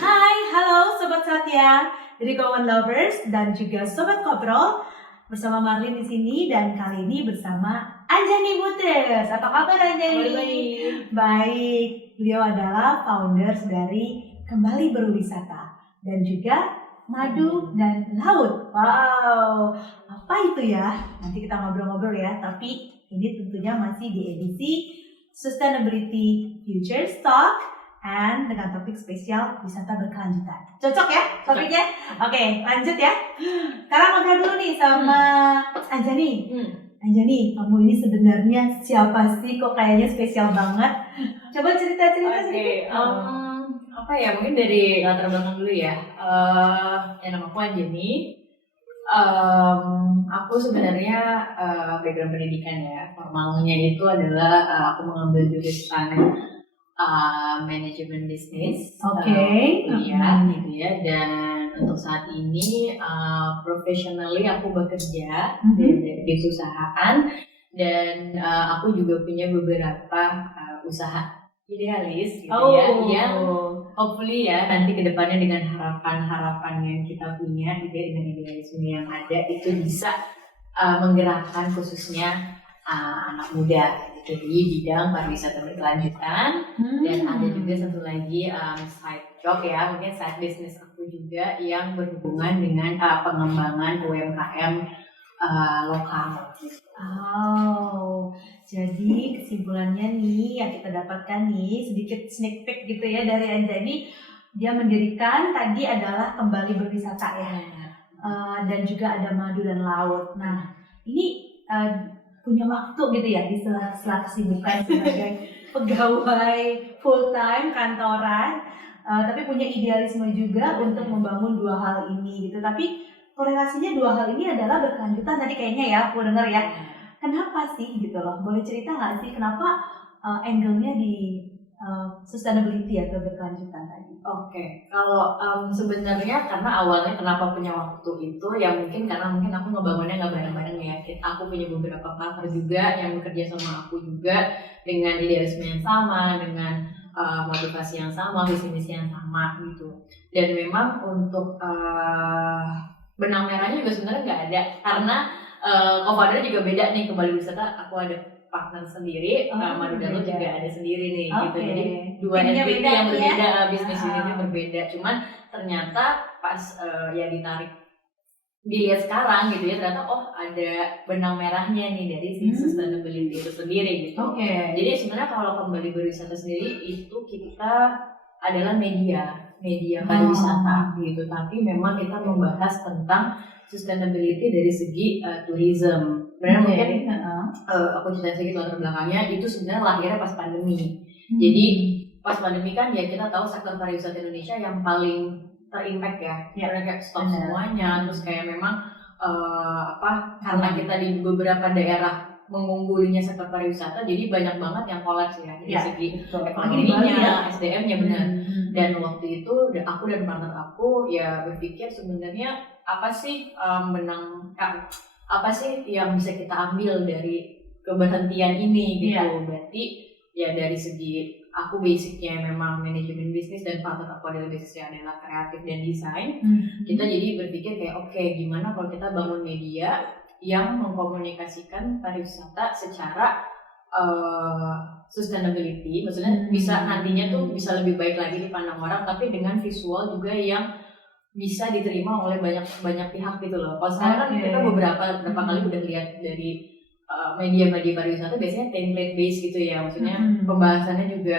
Hai, halo Sobat Satya dari Keuangan Lovers dan juga Sobat Ngobrol. Bersama Marlin di sini dan kali ini bersama Anjani Butres. Apa kabar Anjani? Baik, beliau adalah founders dari Kembali Berwisata dan juga Madu dan Laut. Wow, apa itu ya? Nanti kita ngobrol-ngobrol ya. Tapi ini tentunya masih di edisi Sustainability Future Stock and dengan topik spesial wisata berkelanjutan. Cocok ya topiknya? Oke, lanjut ya. Sekarang ngobrol dulu nih sama Anjani. Anjani, kamu ini sebenarnya siapa sih? Kok kayaknya spesial banget? Coba cerita-cerita sedikit. Apa ya, mungkin dari latar belakang dulu ya. Nama aku Anjani. Aku sebenarnya background pendidikan ya. Formalnya itu adalah aku mengambil jurusan manajemen bisnis. Iya, gitu ya. Dan untuk saat ini professionally aku bekerja di perusahaan dan aku juga punya beberapa usaha idealis gitu ya, yang hopefully ya nanti kedepannya dengan harapan-harapan yang kita punya juga dengan idealisme yang ada itu bisa menggerakkan khususnya anak muda gitu di bidang pariwisata berkelanjutan. Dan ada juga satu lagi side job ya, mungkin side business aku juga yang berhubungan dengan pengembangan UMKM lokal gitu. Jadi kesimpulannya nih yang kita dapatkan nih sedikit sneak peek gitu ya dari Anjani, dia mendirikan tadi adalah Kembali Berwisata ya, dan juga ada Madu dan Laut. Nah ini punya waktu gitu ya di sela kesibukan sebagai pegawai full time kantoran, tapi punya idealisme juga untuk membangun dua hal ini gitu. Tapi korelasinya dua hal ini adalah berkelanjutan tadi kayaknya ya, aku dengar ya. Kenapa sih gitu loh? Boleh cerita nggak sih kenapa angle-nya di sustainability atau berkelanjutan tadi? Oke, kalau sebenarnya karena awalnya kenapa punya waktu itu ya mungkin karena aku ngebangunnya nggak bareng-bareng ya. Aku punya beberapa partner juga yang bekerja sama aku juga dengan idealisme yang sama, dengan motivasi yang sama, visi misi yang sama gitu. Dan memang untuk benang merahnya juga sebenarnya nggak ada karena co-founder juga beda nih. Kembali Wisata aku ada partner sendiri, Madu dan Laut juga ada sendiri nih gitu. Jadi dua entity yang berbeda, bisnis unitnya berbeda. Cuman ternyata pas ya dilihat sekarang gitu ya, ternyata ada benang merahnya nih dari si sustainability itu sendiri gitu. Jadi sebenarnya kalau Kembali Berwisata sendiri itu kita adalah media pariwisata gitu, tapi memang kita membahas tentang sustainability dari segi tourism. Benar mungkin aku cerita sedikit latar belakangnya, itu sebenarnya lahirnya pas pandemi. Jadi pas pandemi kan ya kita tahu sektor pariwisata Indonesia yang paling terimpact ya, karena kayak stop semuanya, terus kayak memang karena kita di beberapa daerah mengunggulinya sektor pariwisata, jadi banyak banget yang kolaps ya dari segi ekonominya, SDM-nya benar. Dan waktu itu aku dan partner aku ya berpikir sebenarnya apa sih apa sih yang bisa kita ambil dari keberhentian ini gitu. Berarti ya dari segi aku basicnya memang manajemen bisnis dan partner aku adalah basisnya adalah kreatif dan desain. Kita jadi berpikir kayak oke, gimana kalau kita bangun media yang mengkomunikasikan pariwisata secara sustainability, maksudnya bisa nantinya tuh bisa lebih baik lagi dipandang orang, tapi dengan visual juga yang bisa diterima oleh banyak pihak gitu loh. Kalau sekarang kan kita beberapa kali udah lihat dari media-media pariwisata biasanya template based gitu ya, maksudnya pembahasannya juga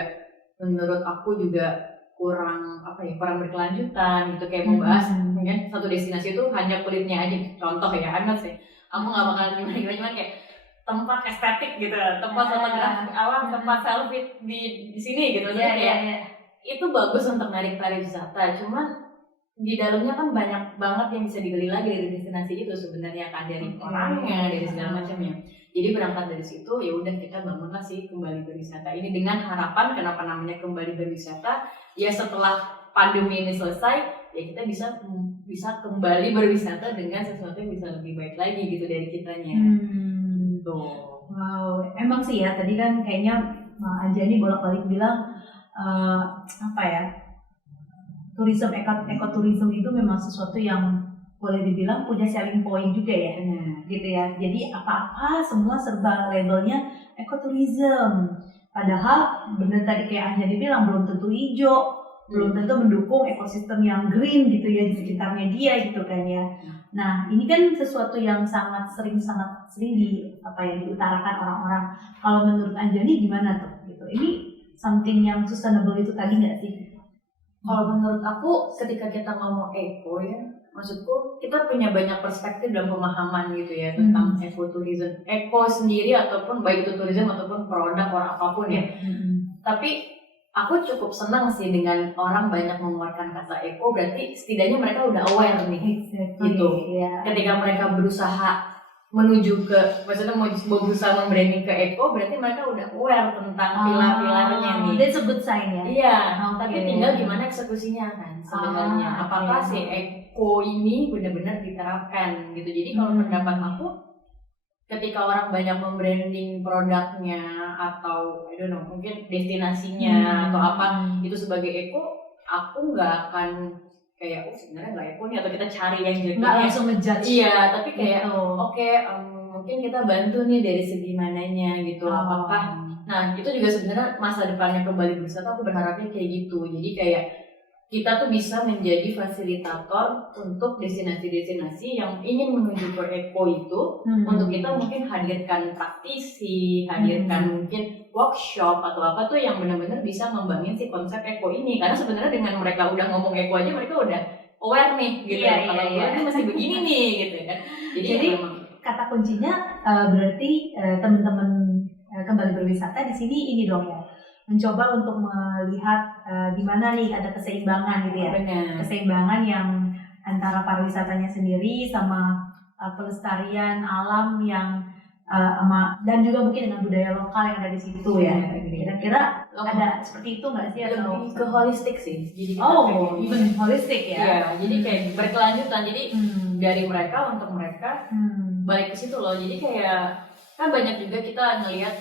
menurut aku juga kurang berkelanjutan gitu, kayak membahas mungkin satu destinasi itu hanya kulitnya aja, contoh ya, sih aku nggak bakalan gimana kayak tempat estetik gitu, tempat fotografi alam, tempat selfie di sini gitu, itu bagus untuk narik pariwisata, cuman di dalamnya kan banyak banget yang bisa digali lagi dari destinasi itu sebenarnya kan, dari orangnya, dari segala macamnya. Jadi berangkat dari situ ya udah kita bangunlah sih Kembali Berwisata ini dengan harapan, kenapa namanya Kembali Berwisata ya, setelah pandemi ini selesai ya kita bisa kembali berwisata dengan sesuatu yang bisa lebih baik lagi gitu dari kitanya. Wow, emang sih ya, tadi kan kayaknya Anjani bolak-balik bilang apa ya, ekoturism itu memang sesuatu yang boleh dibilang punya selling point juga ya, gitu ya. Jadi apa-apa semua serba labelnya ekoturism. Padahal bener tadi kayak Anjani bilang belum tentu hijau, belum tentu mendukung ekosistem yang green gitu ya di sekitarnya dia gitu kan ya. Nah ini kan sesuatu yang sangat sering diutarakan orang-orang. Kalau menurut Anjani gimana tuh? Gitu. Ini something yang sustainable itu tadi nggak sih? Kalau menurut aku ketika kita ngomong eco ya, maksudku kita punya banyak perspektif dan pemahaman gitu ya tentang ekoturism, eco sendiri ataupun baik itu tourism ataupun produk orang apapun ya. Tapi aku cukup senang sih dengan orang banyak mengeluarkan kata eco, berarti setidaknya mereka udah aware nih, gitu. Ketika mereka berusaha menuju ke, maksudnya mau berusaha membranding ke eco, berarti mereka udah aware tentang pilar-pilarnya nih. That's a good sign ya. Iya, tapi tinggal gimana eksekusinya kan sebenarnya. Apakah si eco ini benar-benar diterapkan gitu. Jadi kalau pendapat aku, ketika orang banyak membranding produknya atau I don't know, mungkin destinasinya atau apa itu sebagai eco, aku nggak akan kayak sebenarnya nggak eco nih, atau kita cari yang jadi nggak langsung ngejudge. Iya, tapi kayak oke, mungkin kita bantu nih dari segi mananya gitu. Apakah nah itu juga sebenarnya masa depannya kembali berwisata, aku berharapnya kayak gitu. Jadi kayak kita tuh bisa menjadi fasilitator untuk destinasi-destinasi yang ingin menuju ke eco itu, untuk kita mungkin hadirkan praktisi, hadirkan mungkin workshop atau apa tuh yang benar-benar bisa ngembangin si konsep eco ini. Karena sebenarnya dengan mereka udah ngomong eco aja, mereka udah aware nih gitu. Kalau ini mesti begini nih gitu kan. Jadi kata kuncinya berarti teman-teman kembali berwisata di sini ini dong ya, mencoba untuk melihat gimana nih ada keseimbangan gitu ya. Benar. Keseimbangan yang antara pariwisatanya sendiri sama pelestarian alam yang dan juga mungkin dengan budaya lokal yang ada di situ ya. Kira-kira ada seperti itu nggak sih? Atau lebih ke holistik sih. Jadi even holistik ya. Iya, jadi kayak berkelanjutan. Jadi dari mereka untuk mereka balik ke situ loh. Jadi kayak kan banyak juga kita ngelihat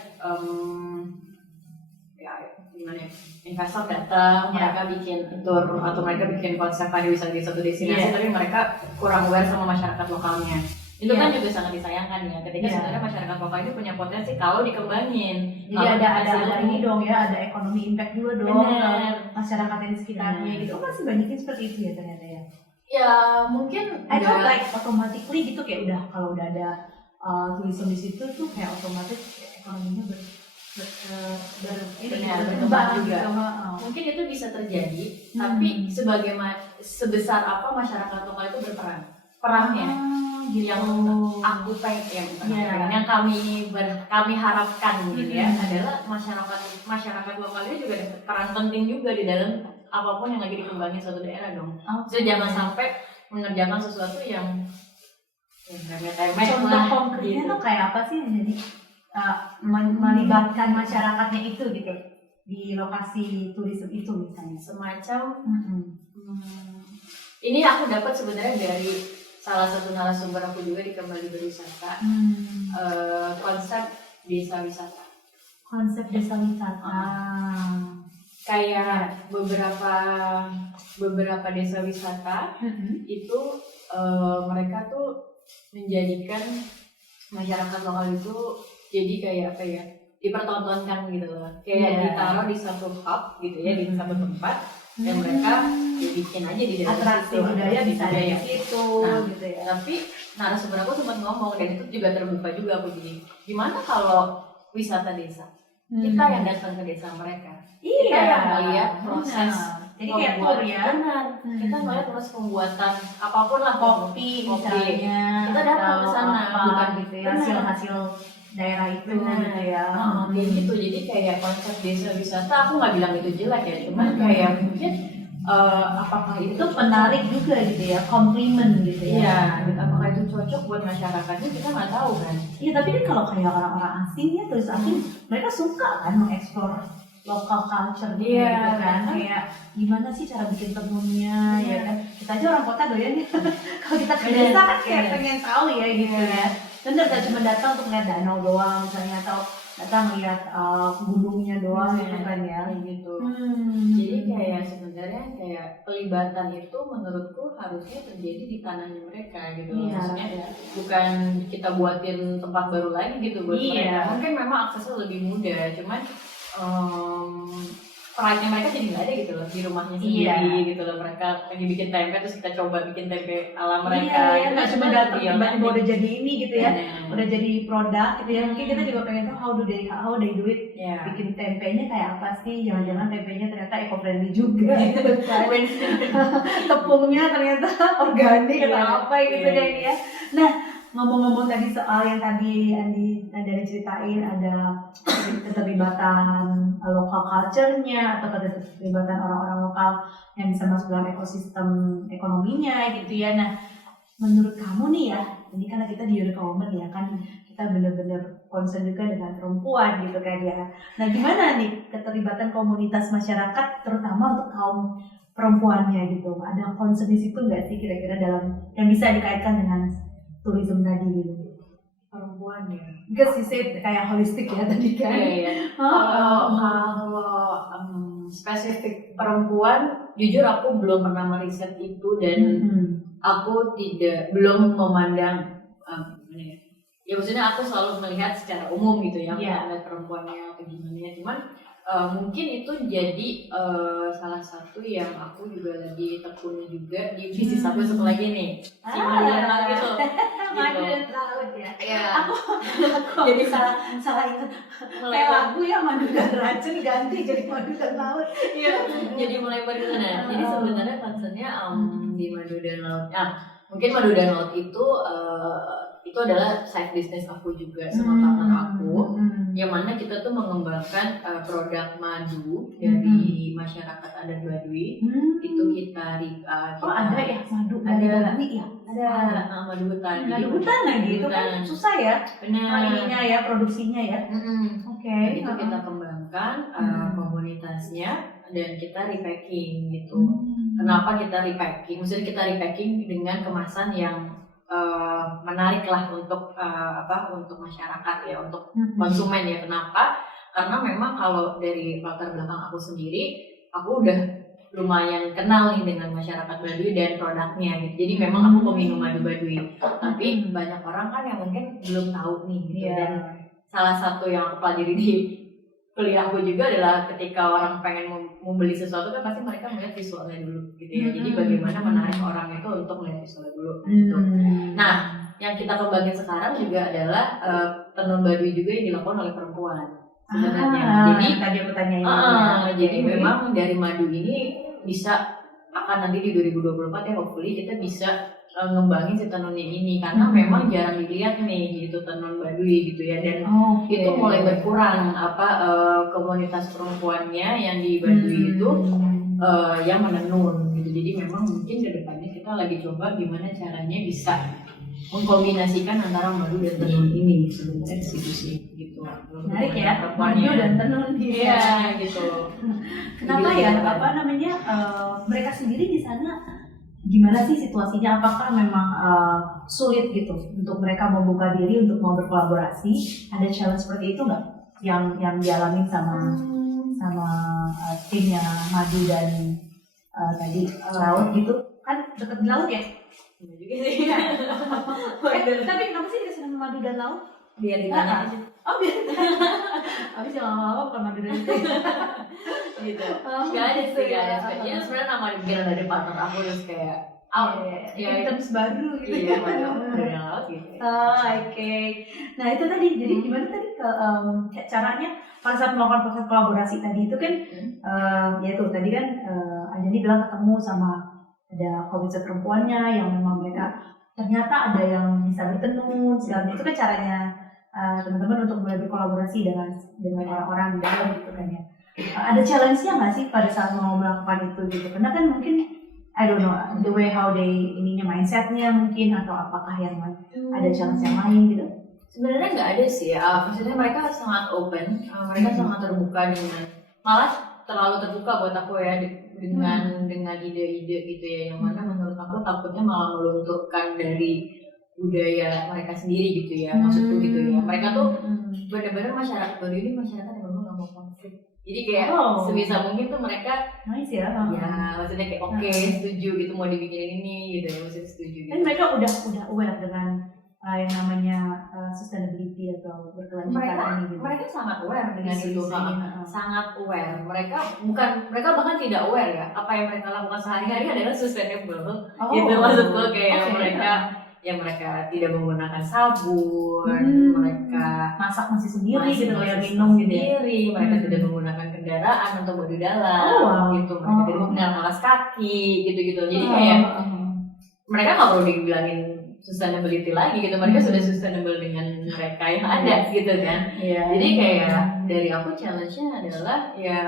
ya gimana ya, investor datang, mereka bikin tour atau mereka bikin konsep pariwisata di satu destinasi, tapi mereka kurang aware sama masyarakat lokalnya. Itu kan juga sangat disayangkan ya, ketika sebenarnya masyarakat lokal itu punya potensi kalau dikembangin. Jadi ada ini dong ya, ada ekonomi impact juga dong ke masyarakat yang sekitarnya gitu. Masih banyakin seperti itu ya ternyata ya. Ya mungkin I don't like automatically gitu, kayak udah kalau udah ada tulisan di situ tuh kayak otomatis ekonominya berkembang juga. Mungkin itu bisa terjadi, tapi sebesar apa masyarakat lokal itu berperan. Perannya yang aku pengen, yang kami harapkan gitu ya, adalah masyarakat lokalnya juga ada peran penting juga di dalam apapun yang lagi dikembangin suatu daerah dong. So jangan sampai mengerjakan sesuatu yang remeh-temeh. Contoh konkretnya tuh kayak apa sih yang jadi melibatkan masyarakatnya itu gitu di lokasi turisme itu misalnya? Semacam ini aku dapat sebenarnya dari salah satu narasumber aku juga di Kembali Berwisata, konsep desa wisata. Konsep desa wisata. Kayak beberapa desa wisata itu mereka tuh menjadikan masyarakat lokal itu jadi kayak apa ya, dipertontonkan gitu loh, kayak ditaruh di satu hub gitu ya, di satu tempat, dan mereka bikin aja di dalam atraksi budaya bisa di situ gitu ya. Tapi narasumber aku sempat ngomong, dan itu juga terbuka juga aku, jadi gimana kalau wisata desa, kita yang datang ke desa mereka, kita yang melihat proses. Jadi kayak tour ya. Benar. Kita melihat proses pembuatan apapun lah, kopi misalnya. Kita datang ke sana, bukan gitu ya, hasil-hasil daerah itu gitu ya. Kayak gitu. Jadi kayak konsep desa wisata, aku nggak bilang itu jelek ya, cuman kayak mungkin apakah itu menarik juga gitu ya, komplimen gitu ya. Iya, apakah itu cocok buat masyarakatnya, kita nggak tahu kan. Iya, tapi kan kalau kayak orang-orang asing ya, turis asing, mereka suka kan mengeksplor local culture gitu kan, kayak gimana sih cara bikin tenunnya ya kan. Kita aja orang kota doyan ya. Kalau kita ke desa kan kayak pengen tahu ya gitu ya. Bener, gak cuma datang untuk ngeliat danau doang misalnya, atau datang lihat gunungnya doang gitu kan ya. Kayak gitu. Jadi kayak sebenarnya kayak pelibatan itu menurutku harusnya terjadi di tanahnya mereka gitu. Iya. Maksudnya bukan kita buatin tempat baru lagi gitu buat mereka. Mungkin memang aksesnya lebih mudah, cuman pride-nya mereka jadi nggak ada gitu loh di rumahnya sendiri gitu loh. Mereka lagi bikin tempe terus kita coba bikin tempe ala mereka. Iya, nggak cuma datang tiba-tiba udah jadi ini gitu ya, udah jadi produk gitu ya. Mungkin kita juga pengen tahu how they do it. Bikin tempenya kayak apa sih? Jangan-jangan tempenya ternyata eco-friendly juga gitu kan. Tepungnya ternyata organik atau apa gitu deh ya. Nah, ngomong-ngomong tadi soal yang tadi Andi ceritain, ada keterlibatan lokal culture-nya atau keterlibatan orang-orang lokal yang bisa masuk dalam ekosistem ekonominya gitu ya. Nah, menurut kamu nih ya, ini karena kita di Eureka Women ya kan, kita benar-benar concern juga dengan perempuan gitu kan ya. Nah, gimana nih keterlibatan komunitas masyarakat terutama untuk kaum perempuannya gitu? Ada concern di situ nggak sih kira-kira dalam yang bisa dikaitkan dengan tourism tadi gitu? Perempuan ya, because you said kayak holistik ya tadi kan. Iya. Kalau spesifik perempuan, jujur aku belum pernah meriset itu dan aku belum memandang ya maksudnya aku selalu melihat secara umum gitu ya, melihat perempuannya atau gimana. Cuman mungkin itu jadi salah satu yang aku juga lagi tekuni juga di bisnis aku satu lagi nih, si Madu dan Laut gitu. Madu dan Laut ya. Iya. Aku jadi salah ingat. Kayak lagu ya, Madu dan Racun ganti jadi Madu dan Laut. Iya. Jadi melebar gitu. Nah, jadi sebenarnya concernnya di Madu dan Laut. Mungkin Madu dan Laut itu adalah side business aku juga sama partner aku, yang mana kita tuh mengembangkan produk madu dari masyarakat adat Baduy. Itu kita ada ya madu Baduy ya, ada madu hutan. Madu hutan lagi itu kan susah ya. Benar. Ininya ya, produksinya ya. Oke. Itu kita kembangkan komunitasnya dan kita repacking gitu. Kenapa kita repacking? Maksudnya kita repacking dengan kemasan yang menarik lah untuk untuk masyarakat ya, untuk konsumen ya. Kenapa? Karena memang kalau dari latar belakang aku sendiri, aku udah lumayan kenal nih dengan masyarakat Baduy dan produknya gitu. Jadi memang aku peminum madu Baduy. Tapi banyak orang kan yang mungkin belum tahu nih gitu. Dan salah satu yang aku pelajari di kuliah aku juga adalah ketika orang pengen membeli sesuatu kan pasti mereka melihat visualnya dulu gitu ya. Jadi bagaimana menarik orang itu untuk melihat visualnya dulu gitu. Nah, yang kita kembangin sekarang juga adalah tenun Baduy juga yang dilakukan oleh perempuan sebenarnya. Jadi tadi aku tanya jadi memang dari madu ini bisa akan nanti di 2024 ya hopefully kita bisa ngembangin si tenunnya ini karena memang jarang dilihat nih gitu tenun Baduy gitu ya, dan itu mulai berkurang komunitas perempuannya yang di Baduy itu yang menenun gitu. Jadi memang mungkin kedepannya kita lagi coba gimana caranya bisa mengkombinasikan antara madu dan tenun ini sebenarnya situ sih gitu. Menarik ya, madu dan tenun ya gitu. Kenapa ya? Mereka sendiri di sana gimana sih situasinya? Apakah memang sulit gitu untuk mereka membuka diri untuk mau berkolaborasi? Ada challenge seperti itu nggak yang dialami sama timnya Madu dan tadi laut gitu? Kan dekat di laut ya? Juga sih. Tapi kenapa sih dikasih nama Madu dan Laut? Biar di tanah aja. Biar di tanah. Habis jangan lama-lama bukan Madu dan itu. Gitu. Gak ada sih, gak ada. Ini sebenarnya nama dipikiran dari partner aku terus kayak items baru gitu. Iya, Madu dan Laut gitu. Oke. Nah itu tadi, jadi gimana tadi caranya pada saat melakukan proses kolaborasi tadi itu kan, ya tuh tadi kan Anjani bilang ketemu sama ada komunitas perempuannya yang memang mereka ternyata ada yang bisa bertenun segala itu kan caranya teman-teman untuk mulai berkolaborasi dengan orang-orang di dalam gitu kan ya. Ada challenge-nya nggak sih pada saat mau melakukan itu gitu? Karena kan mungkin I don't know the way how they mindsetnya mungkin atau apakah yang ada challenge yang lain gitu? Sebenarnya nggak ada sih ya. Maksudnya mereka sangat open, mereka sangat terbuka dengan malah terlalu terbuka buat aku ya dengan ide-ide gitu ya, yang mana menurut aku takutnya malah melunturkan dari budaya mereka sendiri gitu ya, maksudku gitu ya. Mereka tuh benar-benar masyarakat Baduy ini masyarakat yang memang nggak mau konflik. Jadi kayak sebisa mungkin tuh mereka nice ya. ya maksudnya kayak oke, setuju gitu mau dibikinin ini gitu ya, maksudnya setuju gitu. Kan mereka udah aware dengan yang namanya sustainability atau berkelanjutan ini gitu. Mereka sangat aware dengan itu, sangat aware. Mereka bahkan tidak aware ya, apa yang mereka lakukan sehari-hari adalah sustainable. Gitu maksudku kayak mereka tidak menggunakan sabun, mereka masak masih sendiri gitu, kayak minum sendiri, mereka tidak menggunakan kendaraan untuk baju dalam, gitu, mereka tidak menggunakan alas kaki, gitu-gitu. Jadi kayak mereka nggak perlu dibilangin sustainability lagi gitu, mereka sudah sustainable dengan mereka yang ada gitu kan. Jadi kayak dari aku challenge-nya adalah ya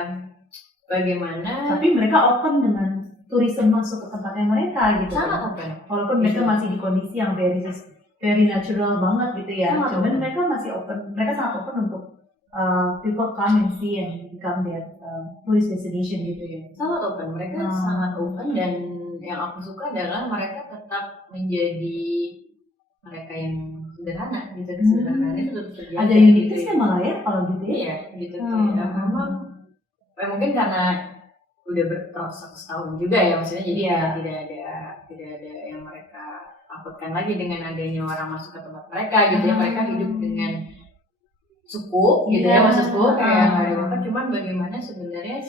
bagaimana. Tapi mereka open dengan turisme masuk ke tempatnya mereka gitu. Sangat open. Walaupun mereka masih di kondisi yang very natural banget gitu ya. Cuman mereka masih open, mereka sangat open untuk people come and see and become their tourist destination gitu ya. Sangat open, mereka sangat open, dan yang aku suka adalah mereka tetap menjadi mereka yang sederhana gitu. Kesederhanaan itu tetap terjaga. Ada uniqueness-nya malah ya kalau gitu ya. Iya, gitu ya. Memang mungkin karena udah berproses setahun juga ya, maksudnya jadi tidak ada yang mereka takutkan lagi dengan adanya orang masuk ke tempat mereka gitu ya. Mereka hidup dengan suku gitu ya, maksudku kayak nggak ada apa-apa. Cuman bagaimana sebenarnya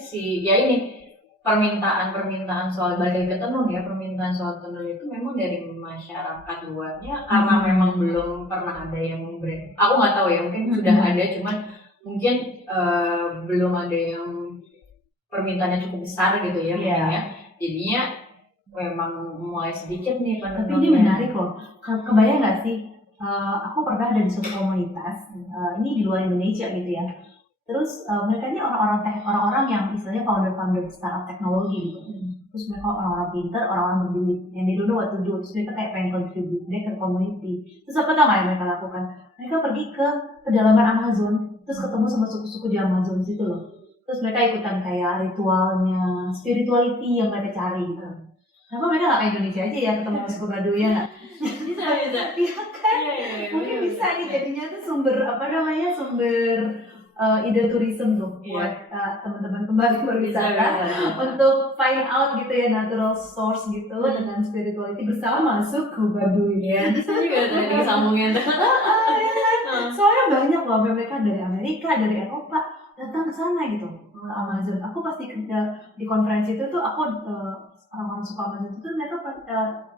permintaan soal balik ke tenun ya, permintaan soal tenun itu memang dari masyarakat luarnya, karena memang belum pernah ada yang memberi. Aku nggak tahu ya, mungkin sudah ada, cuman mungkin belum ada yang permintaannya cukup besar gitu ya, ya. Jadinya memang mulai sedikit nih. Tapi ini menarik loh, kebayang nggak sih? Aku pernah ada di suatu komunitas, ini di luar Indonesia gitu ya. Terus mereka ini orang-orang yang istilahnya founder startup teknologi gitu. Terus mereka orang-orang pinter, orang-orang berduit, yang they don't know what to do. Terus mereka kayak pengen contribute ke community. Terus apa tau gak yang mereka lakukan? Mereka pergi ke pedalaman Amazon, terus ketemu sama suku-suku di Amazon situ loh. Terus mereka ikutan kayak ritualnya, spirituality yang mereka cari gitu. Kenapa mereka gak kayak Indonesia aja ya, ketemu suku Baduy ya gak? Bisa. Iya kan? Mungkin bisa nih jadinya tuh sumber ide tourism tuh buat teman-teman kembali berwisata untuk find out gitu ya, natural source gitu dengan spirituality bersama suku Baduy ya. Bisa juga tuh disambungin tuh. Soalnya banyak loh mereka dari Amerika, dari Eropa datang ke sana gitu, ke Amazon. Aku pasti di konferensi itu tuh aku orang-orang suka Amazon itu mereka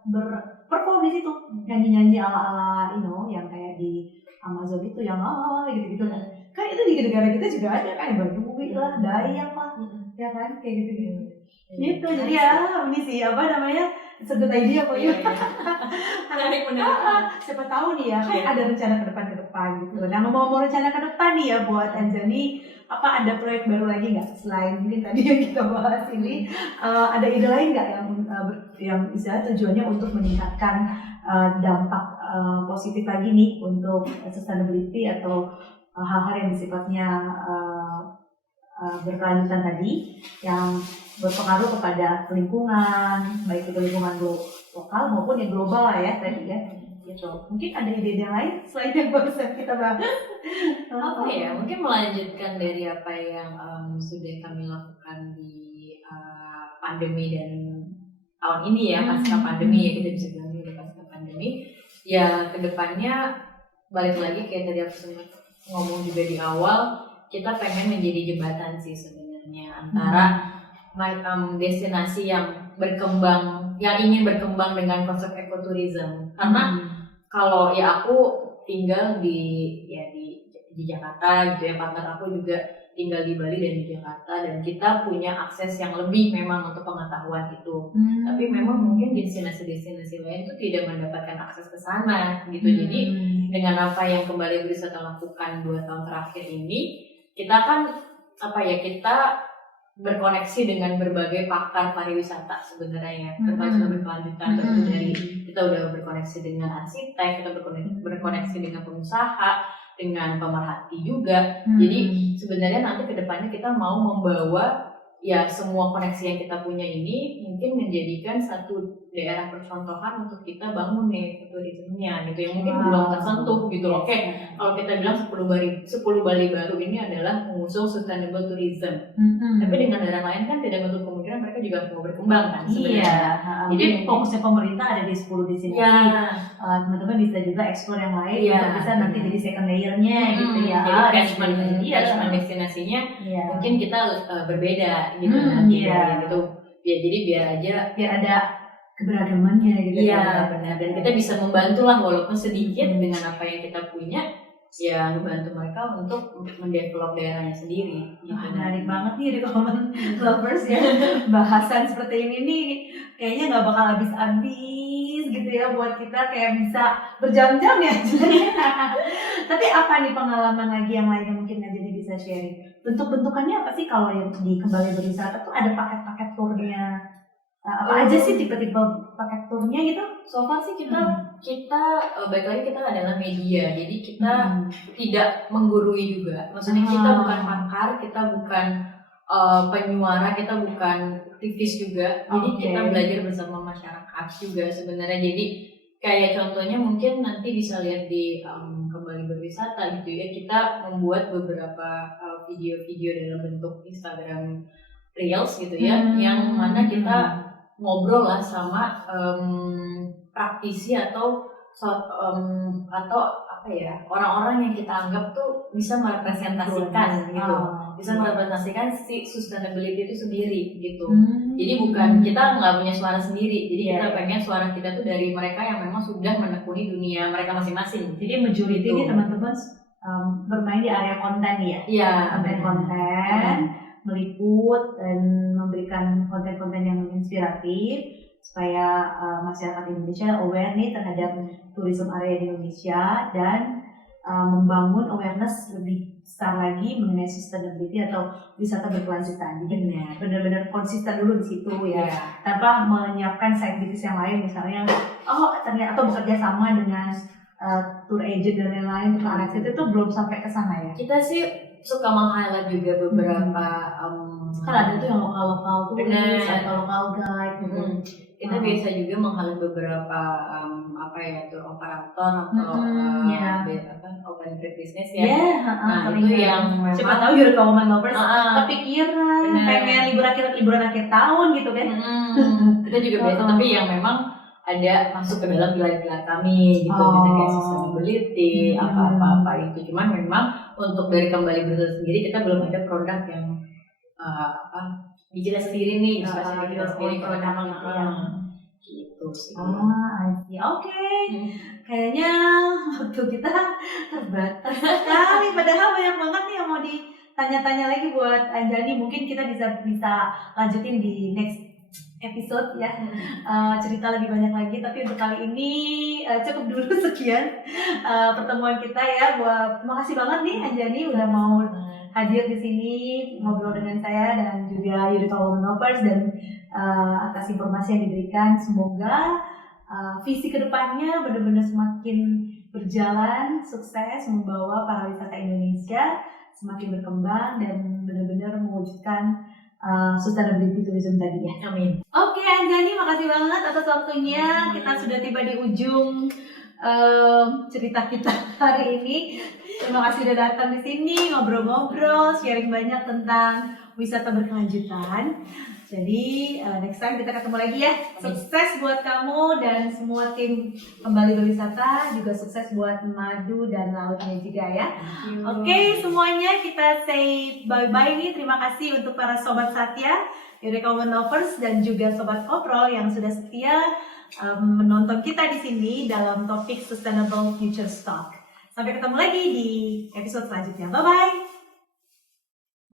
berperform di situ, nyanyi-nyanyi ala-ala yang kayak di Amazon itu yang gitu-gitu kan itu di negara kita juga ada kan, Baduy lah, Dayak lah, ya kan kayak gitu-gitu. Gitu, jadi ya ini sih sebut idea kok ya. Siapa tahu nih ya, kan ada rencana ke depan gitu. Nah, mau rencana ke depan nih ya buat Anjani, ada proyek baru lagi nggak selain ini tadi yang kita bahas ini? Ada ide lain nggak yang istilah tujuannya untuk meningkatkan dampak positif lagi nih untuk sustainability atau hal-hal yang sifatnya berkelanjutan tadi yang berpengaruh kepada lingkungan, baik itu lingkungan lokal maupun yang global lah ya tadi ya. Gitu. Mungkin ada ide lain selain yang barusan kita bahas. Apa ya? Mungkin melanjutkan dari apa yang sudah kami lakukan di pandemi dan tahun ini ya, pasca pandemi ya, kita bisa bilang ini pasca pandemi. Ya kedepannya balik lagi kayak tadi aku sempat ngomong juga di awal, kita pengen menjadi jembatan sih sebenarnya antara destinasi yang berkembang, yang ingin berkembang dengan konsep ekoturism. Karena kalau ya aku tinggal di Jakarta gitu ya, partner aku juga tinggal di Bali dan di Jakarta, dan kita punya akses yang lebih memang untuk pengetahuan itu. Tapi memang mungkin destinasi-destinasi lain itu tidak mendapatkan akses ke sana gitu. Jadi dengan apa yang Kembali Berwisata lakukan 2 tahun terakhir ini, kita kan kita berkoneksi dengan berbagai pakar pariwisata sebenarnya, termasuk berkelanjutan. Dari kita udah berkoneksi dengan arsitek, kita berkoneksi dengan pengusaha, dengan pemerhati juga. Jadi sebenarnya nanti kedepannya kita mau membawa ya semua koneksi yang kita punya ini mungkin menjadikan satu daerah percontohan untuk kita bangun nih turismenya gitu yang mungkin belum tersentuh gitu loh. Oke, kalau kita bilang 10 Bali baru ini adalah mengusung sustainable tourism. Tapi dengan daerah lain kan tidak menutup kemungkinan mereka juga mau berkembang kan sebenarnya. Jadi fokusnya pemerintah ada di 10 destinasi. Teman-teman bisa juga explore yang lain untuk bisa nanti jadi second layer-nya gitu ya. Jadi catchment destinasinya mungkin kita berbeda gitu nanti gitu. Ya jadi biar ada keberagamannya gitu. Iya benar, dan kita bisa membantu lah walaupun sedikit dengan apa yang kita punya, ya membantu mereka untuk mendevelop daerahnya sendiri. Gitu. Menarik banget nih di Common Lovers ya. Bahasan seperti ini nih kayaknya nggak bakal habis-habis gitu ya buat kita, kayak bisa berjam-jam ya. Tapi apa nih pengalaman lagi yang lain yang mungkin Najani bisa sharing? Bentuk-bentukannya apa sih kalau yang di Kembali Berwisata tuh ada paket-paket turnya? Apa aja sih tipe-tipe paket turnya gitu? So far sih kita baik lagi kita adalah media, jadi kita tidak menggurui juga. Maksudnya kita bukan pakar, kita bukan penyuara, kita bukan aktivis juga. Jadi kita belajar bersama masyarakat juga sebenarnya. Jadi kayak contohnya mungkin nanti bisa lihat di Kembali Berwisata gitu ya. Kita membuat beberapa video-video dalam bentuk Instagram Reels gitu ya, yang mana kita ngobrol lah sama praktisi atau apa ya, orang-orang yang kita anggap tuh bisa merepresentasikan gitu, bisa merepresentasikan si sustainability itu sendiri gitu. Jadi bukan kita nggak punya suara sendiri, jadi kita pengen suara kita tuh dari mereka yang memang sudah menekuni dunia mereka masing-masing. Jadi majority ini teman-teman bermain di area konten ya, konten meliput dan memberikan konten-konten yang inspiratif supaya masyarakat Indonesia aware nih terhadap tourism area di Indonesia dan membangun awareness lebih besar lagi mengenai sustainability atau wisata berkelanjutan. Jadi benar-benar konsisten dulu di situ ya, tanpa menyiapkan side business yang lain, misalnya ternyata atau bekerja sama dengan tour agent dan lain-lain. Alex itu tuh belum sampai ke sana ya. Kita sih suka meng-highlight juga beberapa kan ada tuh yang lokal tuh atau lokal guide gitu. Kita biasa juga meng-highlight beberapa tour operator atau open trip business ya. Nah itu yang memang siapa tahu juga Common Lovers kepikiran pengen liburan akhir tahun gitu kan. Kita juga biasa, tapi yang memang ada masuk ke dalam pilar-pilar kami gitu, misalnya kayak sustainability, apa itu. Cuman memang untuk dari Kembali Berwisata sendiri kita belum ada produk yang kita sendiri nih, spesifik kita sendiri produknya gitu sih. Oke. Kayaknya waktu kita terbatas sekali, padahal banyak banget nih yang mau ditanya-tanya lagi buat Anjani. Mungkin kita bisa lanjutin di next episode ya, cerita lebih banyak lagi. Tapi untuk kali ini cukup dulu sekian pertemuan kita ya. Terima kasih banget nih Anjani udah mau hadir di sini ngobrol dengan saya dan juga Eureka Women Lovers, dan atas informasi yang diberikan. Semoga visi kedepannya benar-benar semakin berjalan sukses, membawa para wisata Indonesia semakin berkembang dan benar-benar mewujudkan sustainability tourism tadi ya. Amin. Oke Anjani, makasih banget atas waktunya. Kita sudah tiba di ujung cerita kita hari ini. Terima kasih sudah datang di sini ngobrol-ngobrol, sharing banyak tentang wisata berkelanjutan. Jadi next time kita ketemu lagi ya. Sukses buat kamu dan semua tim Kembali Berwisata, juga sukses buat madu dan lautnya juga ya. Oke, semuanya kita say bye-bye nih. Terima kasih untuk para Sobat Satya, Eureka Women Lovers, dan juga Sobat Koprol yang sudah setia menonton kita di sini dalam topik Sustainable Future Stock. Sampai ketemu lagi di episode selanjutnya. Bye-bye!